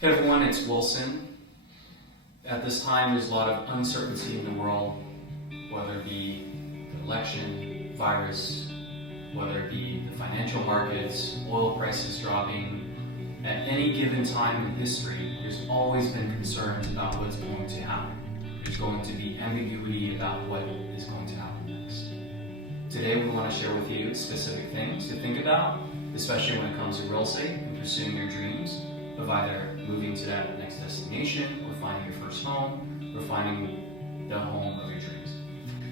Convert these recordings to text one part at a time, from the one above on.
Hey everyone, it's Wilson. At this time, there's a lot of uncertainty in the world, whether it be the election, virus, whether it be the financial markets, oil prices dropping. At any given time in history, there's always been concerns about what's going to happen. There's going to be ambiguity about what is going to happen next. Today, we want to share with you specific things to think about, especially when it comes to real estate and pursuing your dreams of either moving to that next destination or finding your first home or finding the home of your dreams.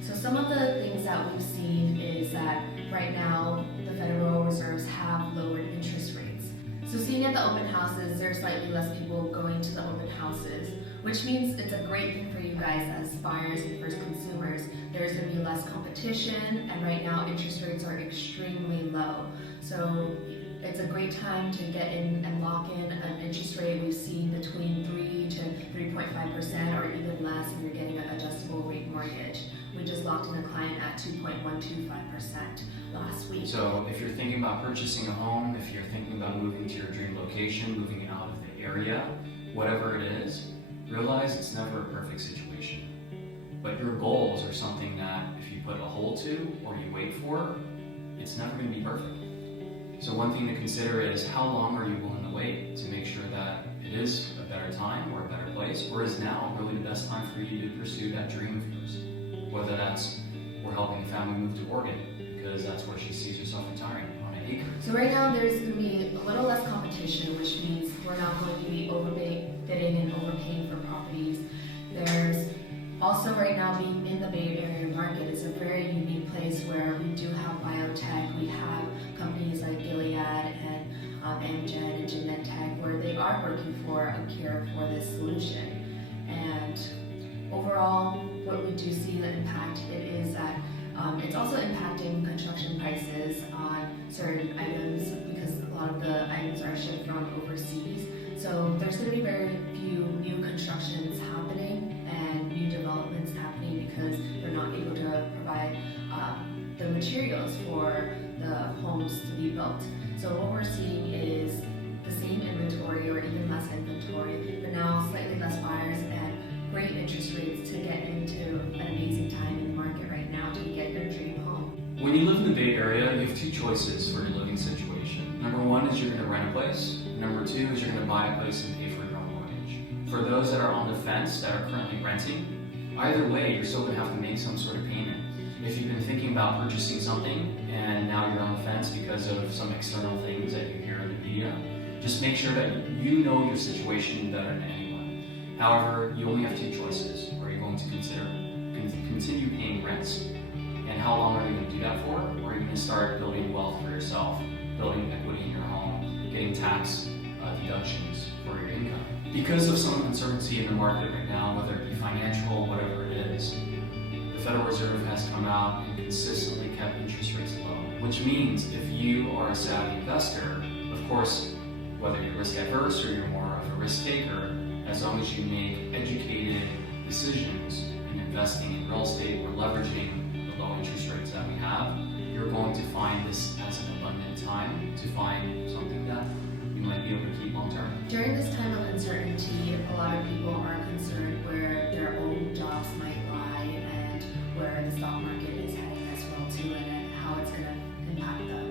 So some of the things that we've seen is that right now the Federal Reserves have lowered interest rates. So seeing at the open houses, there's slightly less people going to the open houses, which means it's a great thing for you guys as buyers and first consumers. There's going to be less competition, and right now interest rates are extremely low. So it's a great time to get in and lock in an interest rate. We've seen between 3 to 3.5% or even less, and you're getting an adjustable rate mortgage. We just locked in a client at 2.125% last week. So if you're thinking about purchasing a home, if you're thinking about moving to your dream location, moving out of the area, whatever it is, realize it's never a perfect situation. But your goals are something that if you put a hold to or you wait for, it's never going to be perfect. So one thing to consider is how long are you willing to wait to make sure that it is a better time or a better place, or is now really the best time for you to pursue that dream of yours? Whether that's we're helping a family move to Oregon because that's where she sees herself retiring on an acre. So right now there's going to be a little less competition, which means we're not going to be overbidding and overpaying for properties. There's also right now being in the Bay Area market is a very unique place where we do have biotech, we have companies like Gilead and Amgen and Genentech where they are working for a cure for this solution. And overall, what we do see the impact it is that it's also impacting construction prices on certain items because a lot of the items are shipped from overseas. So there's going to be very few new constructions happening and new developments happening because they're not able to provide the materials for the homes to be built. So what we're seeing is the same inventory or even less inventory, but now slightly less buyers and great interest rates to get into an amazing time in the market right now to get your dream home. When you live in the Bay Area, you have two choices for your living situation. Number one is you're going to rent a place. Number two is you're going to buy a place and pay for your own mortgage. For those that are on the fence that are currently renting, either way, you're still going to have to make some sort of payment. If you've been thinking about purchasing something and now you're on the fence because of some external things that you hear in the media, just make sure that you know your situation better than anyone. However, you only have two choices. Are you going to continue paying rents? And how long are you going to do that for? Or are you going to start building wealth for yourself, building equity in your home, getting tax deductions for your income? Because of some uncertainty in the market right now, whether it be financial, whatever it is, the Federal Reserve has come out and consistently kept interest rates low, which means if you are a savvy investor, of course, whether you're risk adverse or you're more of a risk taker, as long as you make educated decisions in investing in real estate or leveraging the low interest rates that we have, you're going to find this as an abundant time to find something that you might be able to keep long term. During this time of uncertainty, a lot of people are concerned where their own jobs might lie and where the stock market is heading as well too, and how it's going to impact them.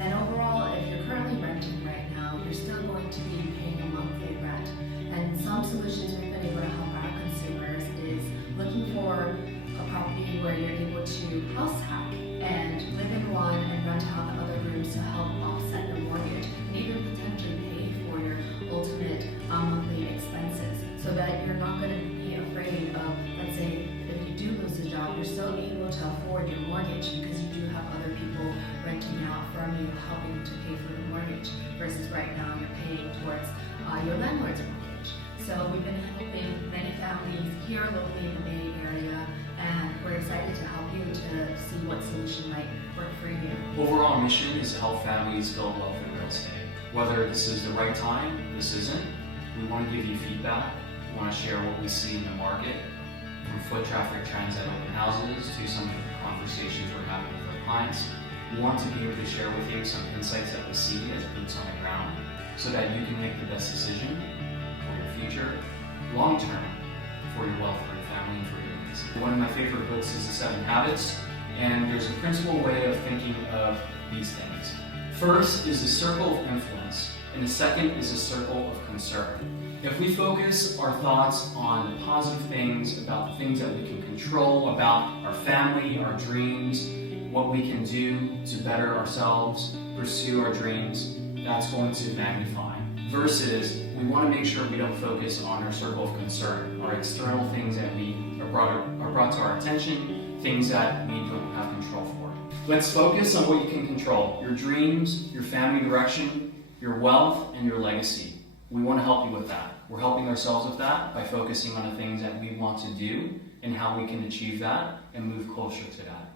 And overall, if you're currently renting right now, you're still going to be paying a monthly rent. And some solutions we've been able to help our consumers is looking for a property where you're able to house hack and live in one and rent out the other rooms to help offset your mortgage and even potentially pay for your ultimate monthly expenses so that you're not going to be afraid of, let's say, if you do lose a job, you're still able to afford your mortgage because you do have other people renting out from you helping to pay for the mortgage versus right now you're paying towards your landlord's mortgage. So we've been helping many families here locally in the Bay Area, and we're excited to help you to see what solution might work for you. Overall mission is to help families build wealth in real estate. Whether this is the right time, this isn't, we want to give you feedback. We want to share what we see in the market, from foot traffic trends at open houses to some of the conversations we're having with our clients. We want to be able to share with you some insights that we see as boots on the ground so that you can make the best decision long term for your wealth, for your family, and for your needs. One of my favorite books is The 7 Habits, and there's a principal way of thinking of these things. First is the circle of influence, and the second is a circle of concern. If we focus our thoughts on the positive things, about the things that we can control, about our family, our dreams, what we can do to better ourselves, pursue our dreams, that's going to magnify. Versus, we want to make sure we don't focus on our circle of concern, our external things that are brought to our attention, things that we don't have control for. Let's focus on what you can control: your dreams, your family direction, your wealth, and your legacy. We want to help you with that. We're helping ourselves with that by focusing on the things that we want to do and how we can achieve that and move closer to that.